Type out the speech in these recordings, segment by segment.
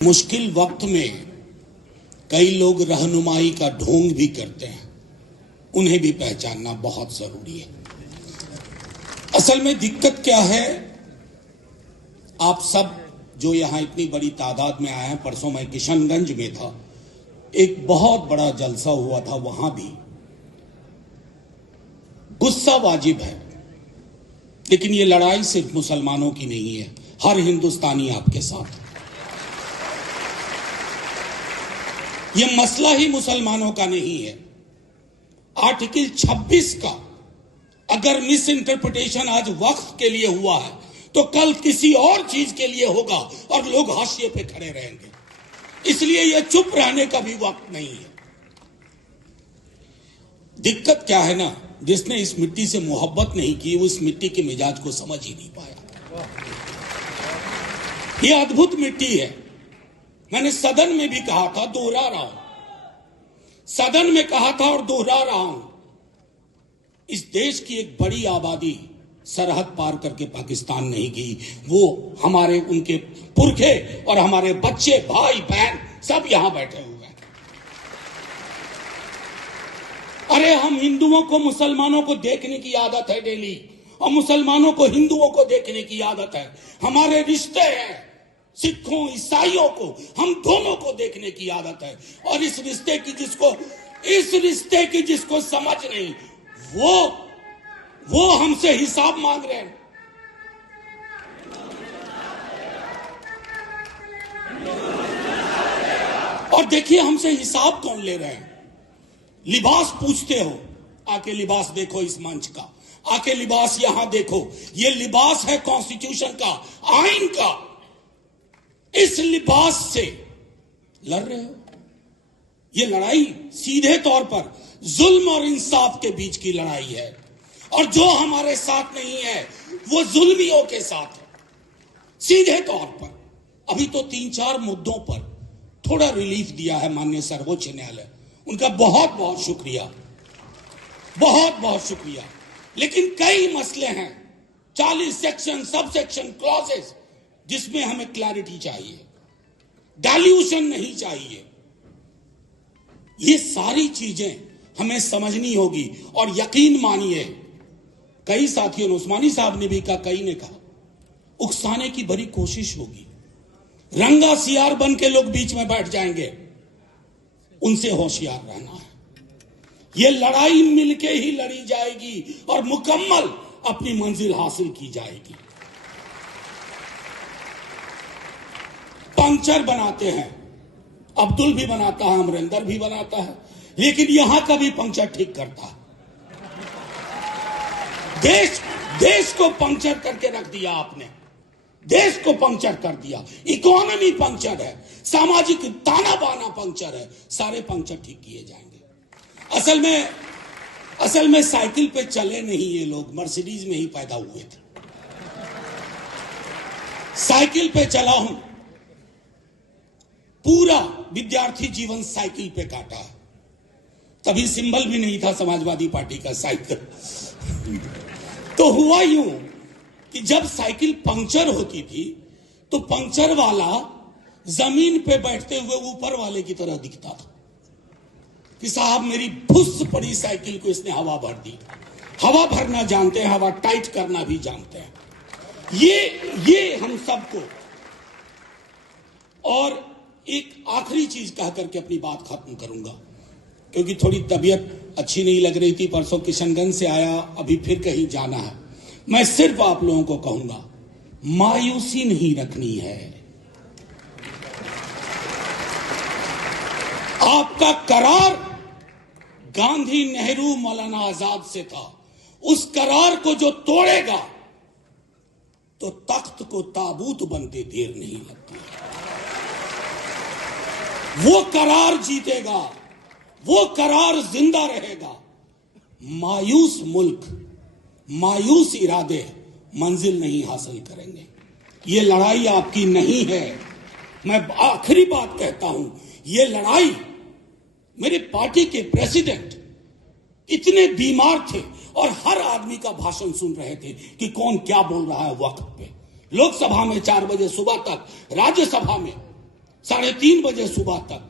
मुश्किल वक्त में कई लोग रहनुमाई का ढोंग भी करते हैं, उन्हें भी पहचानना बहुत जरूरी है। असल में दिक्कत क्या है, आप सब जो यहां इतनी बड़ी तादाद में आए हैं, परसों मैं किशनगंज में था, एक बहुत बड़ा जलसा हुआ था, वहां भी गुस्सा वाजिब है, लेकिन ये लड़ाई सिर्फ मुसलमानों की नहीं है, हर हिंदुस्तानी आपके साथ। ये मसला ही मुसलमानों का नहीं है। आर्टिकल 26 का अगर मिस इंटरप्रिटेशन आज वक्फ के लिए हुआ है तो कल किसी और चीज के लिए होगा और लोग हाशिए पे खड़े रहेंगे। इसलिए यह चुप रहने का भी वक्त नहीं है। दिक्कत क्या है ना, जिसने इस मिट्टी से मोहब्बत नहीं की वो इस मिट्टी के मिजाज को समझ ही नहीं पाया। यह अद्भुत मिट्टी है। मैंने सदन में भी कहा था, दोहरा रहा हूं, सदन में कहा था और दोहरा रहा हूं, इस देश की एक बड़ी आबादी सरहद पार करके पाकिस्तान नहीं गई। वो हमारे, उनके पुरखे और हमारे बच्चे, भाई बहन सब यहां बैठे हुए हैं। अरे हम हिंदुओं को मुसलमानों को देखने की आदत है डेली, और मुसलमानों को हिंदुओं को देखने की आदत है। हमारे रिश्ते हैं सिखों ईसाइयों को, हम दोनों को देखने की आदत है। और इस रिश्ते की जिसको समझ नहीं, वो हमसे हिसाब मांग रहे हैं। और देखिए हमसे हिसाब कौन ले रहे हैं। लिबास पूछते हो, आके लिबास देखो इस मंच का, आके लिबास यहां देखो। ये लिबास है कॉन्स्टिट्यूशन का, आइन का। इस लिबास से लड़ रहे हो। यह लड़ाई सीधे तौर पर जुल्म और इंसाफ के बीच की लड़ाई है, और जो हमारे साथ नहीं है वो जुल्मियों के साथ है, सीधे तौर पर। अभी तो 3-4 मुद्दों पर थोड़ा रिलीफ दिया है माननीय सर्वोच्च न्यायालय, उनका बहुत बहुत शुक्रिया, बहुत बहुत शुक्रिया। लेकिन कई मसले हैं, 40 सेक्शन, सब सेक्शन, क्लॉजेस, जिसमें हमें क्लैरिटी चाहिए, डाइल्यूशन नहीं चाहिए। ये सारी चीजें हमें समझनी होगी। और यकीन मानिए, कई साथियों ने, उस्मानी साहब ने भी कहा, कई ने कहा, उकसाने की बड़ी कोशिश होगी, रंगा सियार बन के लोग बीच में बैठ जाएंगे, उनसे होशियार रहना है। ये लड़ाई मिलके ही लड़ी जाएगी और मुकम्मल अपनी मंजिल हासिल की जाएगी। पंक्चर बनाते हैं, अब्दुल भी बनाता है, अमरिंदर भी बनाता है, लेकिन यहां का भी पंक्चर ठीक करता है। देश को पंक्चर करके रख दिया आपने, देश को पंक्चर कर दिया। इकोनॉमी पंक्चर है, सामाजिक ताना बाना पंक्चर है, सारे पंक्चर ठीक किए जाएंगे। असल में साइकिल पे चले नहीं ये लोग, मर्सिडीज में ही पैदा हुए थे। साइकिल पे चला हूं, पूरा विद्यार्थी जीवन साइकिल पे काटा है। तभी सिंबल भी नहीं था समाजवादी पार्टी का साइकिल। तो हुआ यूं कि जब साइकिल पंक्चर होती थी तो पंक्चर वाला जमीन पे बैठते हुए ऊपर वाले की तरह दिखता था कि साहब मेरी फुस पड़ी साइकिल को इसने हवा भर दी। हवा भरना जानते हैं, हवा टाइट करना भी जानते हैं। ये हम सबको। और एक आखिरी चीज कह करके अपनी बात खत्म करूंगा, क्योंकि थोड़ी तबीयत अच्छी नहीं लग रही थी, परसों किशनगंज से आया, अभी फिर कहीं जाना है। मैं सिर्फ आप लोगों को कहूंगा, मायूसी नहीं रखनी है। आपका करार गांधी, नेहरू, मौलाना आजाद से था। उस करार को जो तोड़ेगा तो तख्त को ताबूत बनते देर नहीं लगती। वो करार जीतेगा, वो करार जिंदा रहेगा। मायूस मुल्क, मायूस इरादे मंजिल नहीं हासिल करेंगे। ये लड़ाई आपकी नहीं है। मैं आखिरी बात कहता हूं, ये लड़ाई, मेरे पार्टी के प्रेसिडेंट इतने बीमार थे और हर आदमी का भाषण सुन रहे थे कि कौन क्या बोल रहा है वक्त पे। लोकसभा में 4 बजे सुबह तक, राज्यसभा में 3:30 बजे सुबह तक।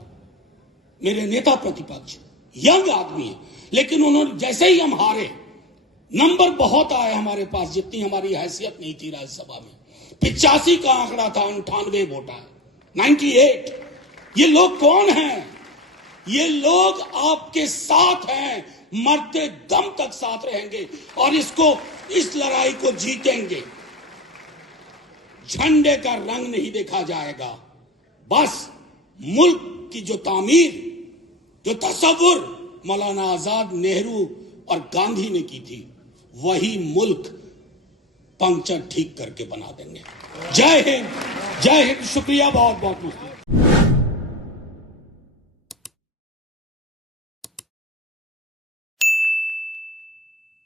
मेरे नेता प्रतिपक्ष यंग आदमी है, लेकिन उन्होंने जैसे ही हम हारे, नंबर बहुत आए हमारे पास, जितनी हमारी हैसियत नहीं थी राज्यसभा में। 85 का आंकड़ा था, 98 वोट आए, 98। ये लोग कौन हैं? ये लोग आपके साथ हैं, मरते दम तक साथ रहेंगे और इस लड़ाई को जीतेंगे। झंडे का रंग नहीं देखा जाएगा, बस मुल्क की जो तामीर, जो तसव्वुर मौलाना आजाद, नेहरू और गांधी ने की थी, वही मुल्क पंक्चर ठीक करके बना देंगे। जय हिंद, जय हिंद। शुक्रिया बहुत बहुत।